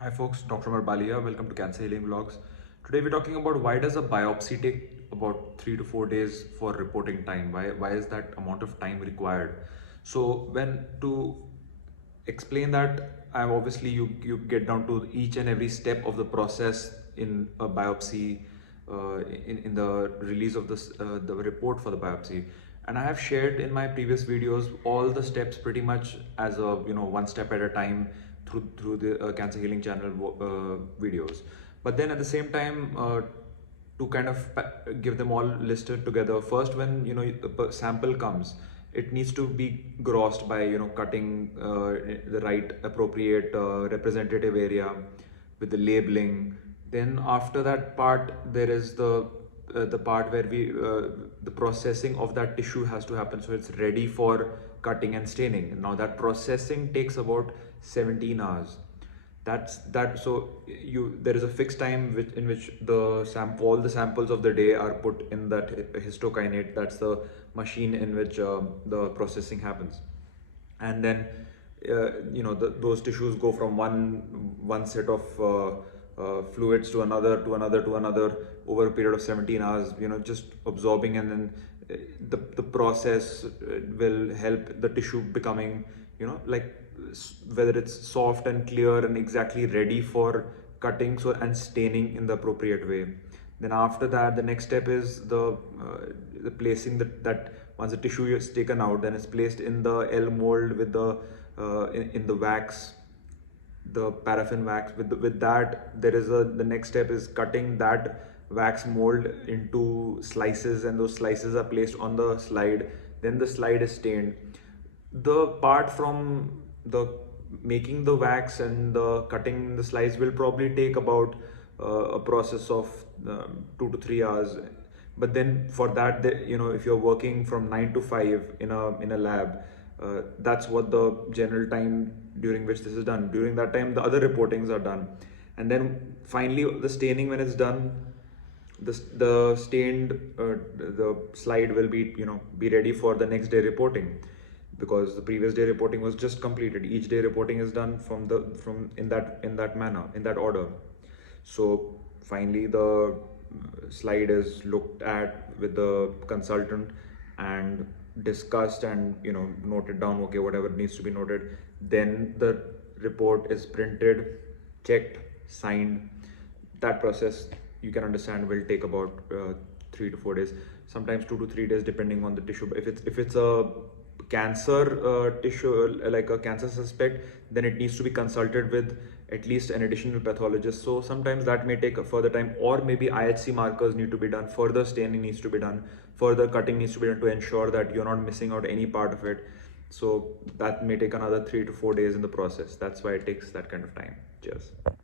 Hi folks, Dr. Marbalia. Welcome to Cancer Healing Vlogs. Today we're talking about why does a biopsy take about 3 to 4 days for reporting time? Why is that amount of time required? So when to explain that, I obviously you get down to each and every step of the process in a biopsy, in the release of the report for the biopsy. And I have shared in my previous videos all the steps pretty much as a one step at a time through the Cancer Healing Channel videos. But then at the same time, to kind of give them all listed together, first when the sample comes, it needs to be grossed by cutting the right appropriate representative area with the labeling. Then after that part, there is the part where the processing of that tissue has to happen, so it's ready for cutting and staining. Now that processing takes about 17 hours. So there is a fixed time in which all the samples of the day are put in that histokinate. That's the machine in which the processing happens. And then those tissues go from one set of fluids to another over a period of 17 hours, just absorbing. And then the process will help the tissue becoming like whether it's soft and clear and exactly ready for cutting and staining in the appropriate way. Then after that, the next step is the placing that once the tissue is taken out, then it's placed in the L mold with in the wax, the paraffin wax. With that, the next step is cutting that wax mold into slices, and those slices are placed on the slide. Then the slide is stained. The part from the making the wax and the cutting the slice will probably take about a process of 2 to 3 hours. But then for that, if you're working from 9 to 5 in a lab, that's what the general time during which this is done. During that time, the other reportings are done. And then finally the staining, when it's done, the stained the slide will be ready for the next day reporting, because the previous day reporting was just completed. Each day reporting is done from in that manner, in that order. So finally the slide is looked at with the consultant and discussed and noted down, okay, whatever needs to be noted. Then the report is printed, checked, signed. That process, you can understand, will take about 3 to 4 days, sometimes 2 to 3 days, depending on the tissue. But if it's a cancer tissue, like a cancer suspect, then it needs to be consulted with at least an additional pathologist. So sometimes that may take a further time, or maybe IHC markers need to be done, further staining needs to be done, further cutting needs to be done to ensure that you're not missing out any part of it. So that may take another 3 to 4 days in the process. That's why it takes that kind of time. Cheers.